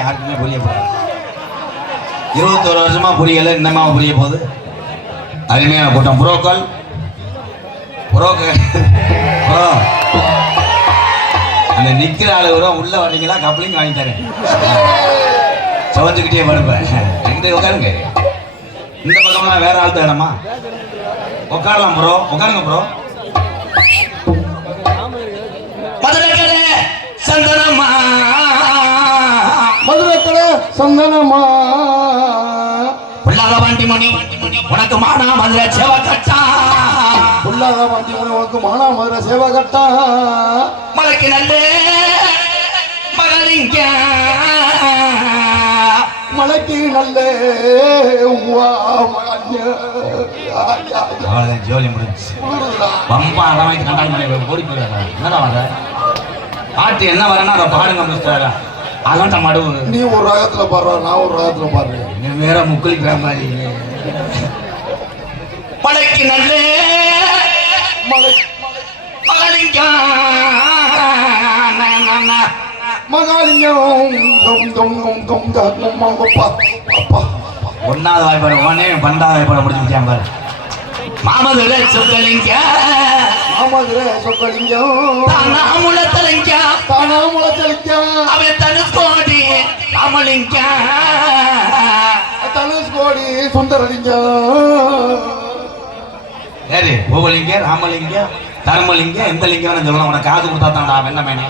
யாருக்குமே புரிய போக இருபத்தோரு வருஷமா புரியல இன்னமா புரிய போகுது? அருமையான கூட்டம். புரோக்கல் புரோக்கல் ப்ரோ அந்த நிக்கிற ஆளு கூட உள்ள வந்தீங்களா கப்ளிங் வாங்கி தரேன். சவந்துக்கிட்டே படுப்பேன். ரெண்டு உட்காருங்க. இந்த பக்கம்லாம் வேற ஆள் தேடமா உட்காரலாம் ப்ரோ உட்காருங்க ப்ரோ மதுரை சந்தனமா மதுரத்துல சந்தனமா? உள்ளாத வண்டி மணி உனக்கு மானா மதுரை சேவை கட்டா. உள்ளாத பாண்டி உனக்கு மானா மதுரை சேவை கட்டா. மலைக்கு நல்ல மகளிங்க. மலைக்கு நல்ல ஜோலி முடிஞ்சு. பம்பா அரவாய்க்கு கண்டால் மணி ஓடி போயிடுறா. என்னடா வர பாட்டு என்ன வரேன்னா அதை பாடுங்க மிஸ்டர் அகண்ட மடவு நீ ஒரு ரகத்துல பாடுற நான் ஒரு ரகத்துல பாடுறேன். நீ வேற முக்களிக்கிற மாதிரி மலைக்கு நல்ல. மலை ஒன்னாவது வாய்ப்பாடு ஒன்னே பண்டாவது வாய்ப்பாடு முடிச்சுட்டேன் பாரு. மாமதுல சுத்தலிங்க ஆமாங்கிற சொக்கலிங்கம் தானா முளத்தலிங்க தானா முளத்தலிங்க அவன் தனுஷ்கோடி கமலிங்க தனுஷ்கோடி சுந்தரலிங்க. சரி பூவலிங்க ராமலிங்க தர்மலிங்க எந்த லிங்கம் சொல்லலாம் உனக்கு காது கொடுத்தா தான்டா வெண்ணமேனே.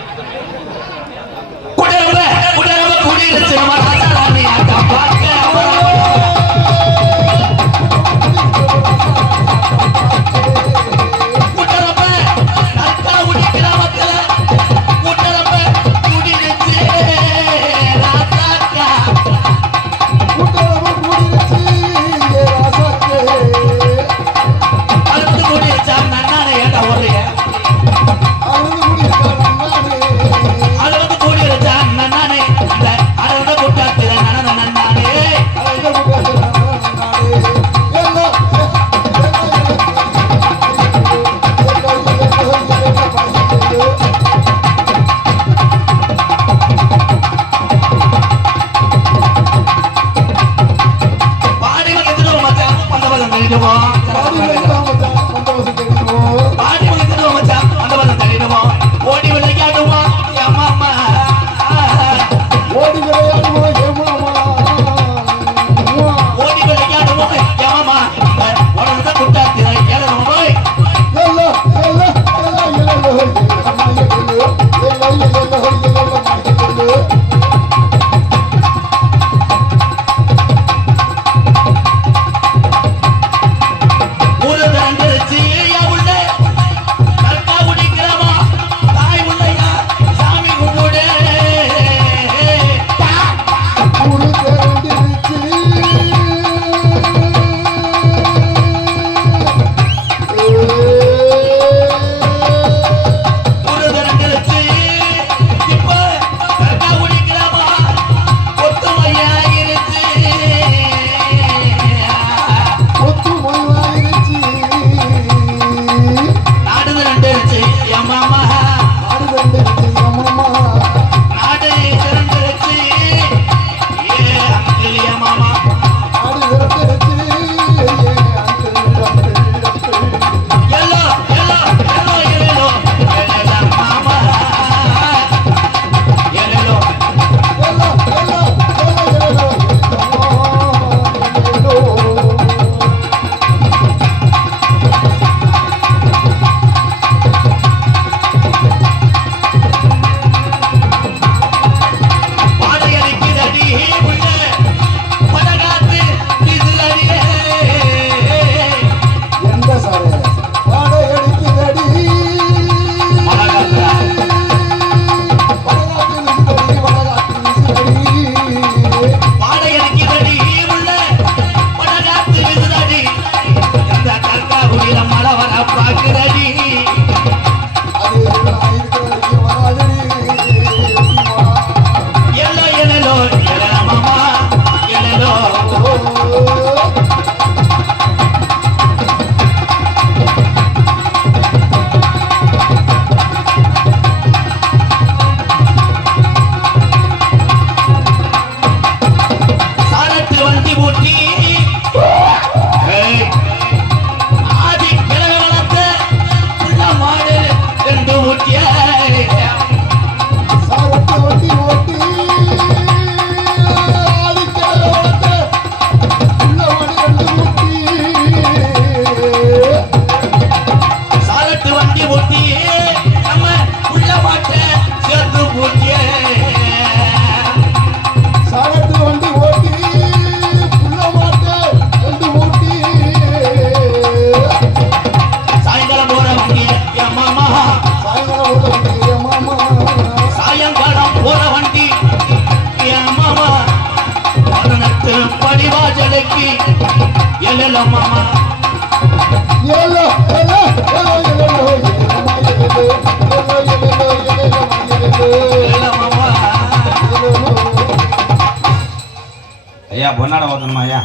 பொன்னாட ஓட்டணுமா ஐயா?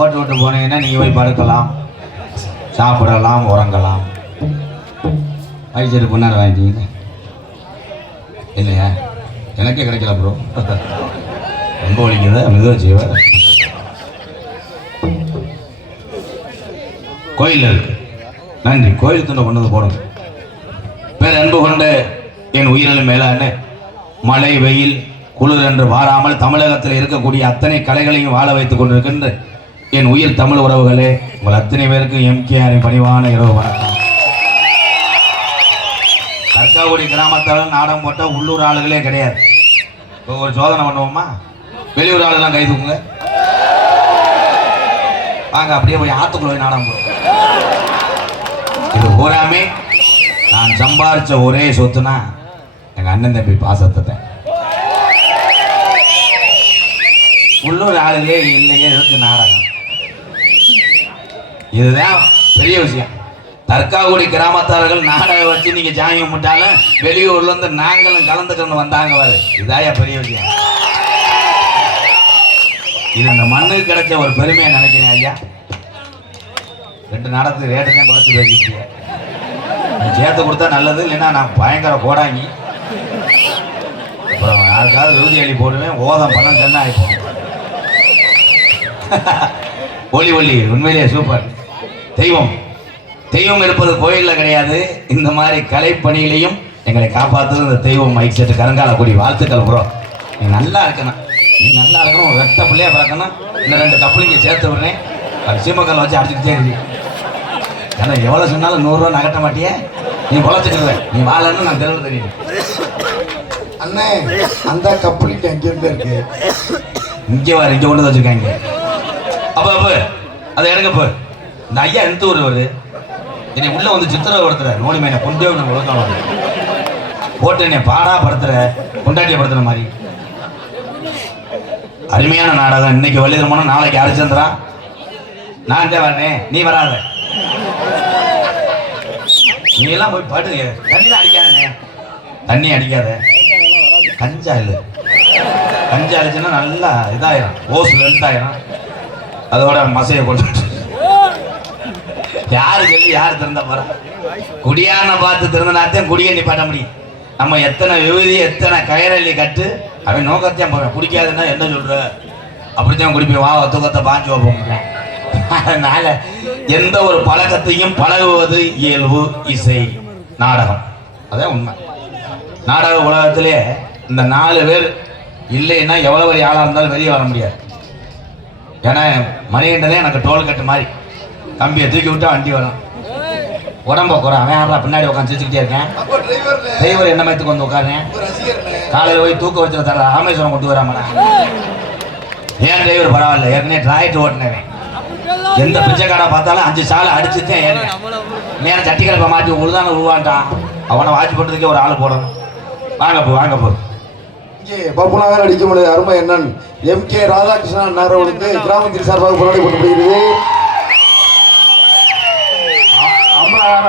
ஓட்டு விட்டு போனீங்கன்னா நீங்கள் போய் படுக்கலாம். சாப்பிடலாம் உறங்கலாம். வயிற்று பொன்னாட வாங்கிட்டீங்க. இல்லையா? எனக்கே கிடைக்கல ப்ரோ ரொம்ப வலிக்குதா மெதுவாக செய்வ. கோயில் இருக்கு. நன்றி. கோயில் துண்டை கொண்டு வந்து போடுங்க பேர் அன்பு கொண்ட என் உயிரிலும் மேலான மழை வெயில் குழு என்று மாறாமல் தமிழகத்தில் இருக்கக்கூடிய அத்தனை கலைகளையும் வாழ வைத்துக் கொண்டிருக்கின்ற என் உயிர் தமிழ் உறவுகளே உங்கள் அத்தனை பேருக்கும் எம்கேஆரின் பணிவான இரவு வணக்கம். தர்காவுடி கிராமத்தாலும் நாடகம் போட்ட உள்ளூர் ஆளுகளே கிடையாது. இப்போ ஒரு சோதனை பண்ணுவோமா? வெளியூர் ஆளுலாம் கை தூக்குங்க. வாங்க அப்படியே போய் ஆத்துக்குள்ள போய் நாடகம் போடுவோம். இது பூராமே நான் சம்பாரிச்ச ஒரே சொத்துனா எங்கள் அண்ணன் தம்பி பாசத்தை உள்ளூர் ஆளுங்களே இல்லையே இருக்கு நாடகம் இதுதான் பெரிய விஷயம். தர்காகுடி கிராமத்தார்கள் நாடகம் வச்சு நீங்க ஜாமி கும்பிட்டாலும் வெளியூர்ல இருந்து நாங்களும் கலந்துக்கணும் வந்தாங்க வாரு இதாயா பெரிய விஷயம். இது இந்த மண்ணுக்கு கிடைச்ச ஒரு பெருமையை நினைக்கிறேன் ஐயா. ரெண்டு நடத்து ரேட்டு குறைச்சி பேசிட்டீங்க சேர்த்து கொடுத்தா நல்லது இல்லைன்னா நான் பயங்கர கோடாங்கி. அப்புறம் யாருக்காவது விருதி அள்ளி போடுவேன் ஓதம் பணம் சென்ன ஒளி ஒலி உண்மையிலேயே சூப்பர் தெய்வம். தெய்வம் இருப்பது கோயிலில் கிடையாது. இந்த மாதிரி கலைப்பணியிலையும் எங்களை காப்பாற்றுறது இந்த தெய்வம். மைக் செட்டு கருங்கால கூடி. வாழ்த்துக்கள் ப்ரோ நீ நல்லா இருக்கணும். நீ நல்லா இருக்கணும். ஒரு ரெட்ட பிறக்கணும். இன்னும் ரெண்டு கப்பலிங்க சேர்த்து விடுறேன். அது சீமக்கல் வச்சு அடிச்சுக்கிட்டே இருக்கு. ஏன்னா எவ்வளோ சொன்னாலும் நூறுரூவா நகட்ட மாட்டியே. நீ பொழைச்சிட்டு நீ வாழன்னு நான் தெளிவு தெரியும் அண்ணே அந்த கப்பலிங்க எங்கேருந்து இருக்கு? இங்கே வர. இங்கே கொண்டு வந்து வச்சிருக்காங்க. அப்போ போ. அதை எடுங்க போ. இந்த ஐயா எந்த ஊர் வருது என்னை உள்ள வந்து சித்திரை படுத்துற. நோடி மேனை கொண்டே வந்து உலகம் போட்டு என்னை பாடா படுத்துற கொண்டாட்டிய படுத்துற மாதிரி. அருமையான நாடகம். இன்னைக்கு வள்ளிதரமான நாளைக்கு ஹரிச்சந்திரா நான் தான் வரேன். நீ வராத. நீ எல்லாம் போய் பாட்டு தண்ணி அடிக்காதண்ணே தண்ணி அடிக்காத. கஞ்சா இல்லை. கஞ்சா அடிச்சுன்னா நல்லா இதாயிரும். ஓஸ் லென்த் ஆயிரும் அதோட மசையை கொண்டு யாரு சொல்லி யார் திறந்த போறா? குடியான பார்த்து திறந்தனாத்தையும் குடியை நிப்பாட்ட முடியும். நம்ம எத்தனை விபதி எத்தனை கயரள்ளி கட்டு அவன் நோக்கத்தையும் போறேன் குடிக்காதுன்னா என்ன சொல்ற? அப்படித்தான் குடிப்பேன். வா தூக்கத்தை பாஞ்சு வைப்போம் அதனால எந்த ஒரு பழக்கத்தையும் பழகுவது இயல்பு இசை நாடகம். அதான் உண்மை. நாடக உலகத்திலே இந்த நாலு பேர் இல்லைன்னா எவ்வளோ பெரிய ஆளாக இருந்தாலும் வெளியே வர முடியாது. ஏன்னா மணிகண்டதே எனக்கு டோல் கட்டு மாதிரி. கம்பியை தூக்கி விட்டா வண்டி வரும். உடம்ப குறை அவன் யாரா பின்னாடி உட்காந்து சிரிச்சுக்கிட்டே இருக்கேன். டிரைவர் என்ன மயத்துக்கு வந்து உட்காருறேன்? காலையில் போய் தூக்க வச்சு தர ராமேஸ்வரம் கொண்டு வராமடா ஏன் டிரைவர் பரவாயில்ல? ஏற்கனவே டிராய்ட் ஓட்டினவன். எந்த பிச்சைக்காரா பார்த்தாலும் அஞ்சு சாலை அடிச்சுட்டேன் ஏறுவேன். நேரம் சட்டி மாற்றி உழுதான உருவான்ட்டான் அவனை வாட்ச் பண்ணுறதுக்கே ஒரு ஆள் போடணும். வாங்க போ வாங்க போ. இங்கே பப்புனாக நடிக்க முடியாத அருமை என்னன் எம் கே ராதாகிருஷ்ணன் அவர்களுக்கு கிராமத்தின் சார்பாக போராடி கொண்டு வருகிறது அமரான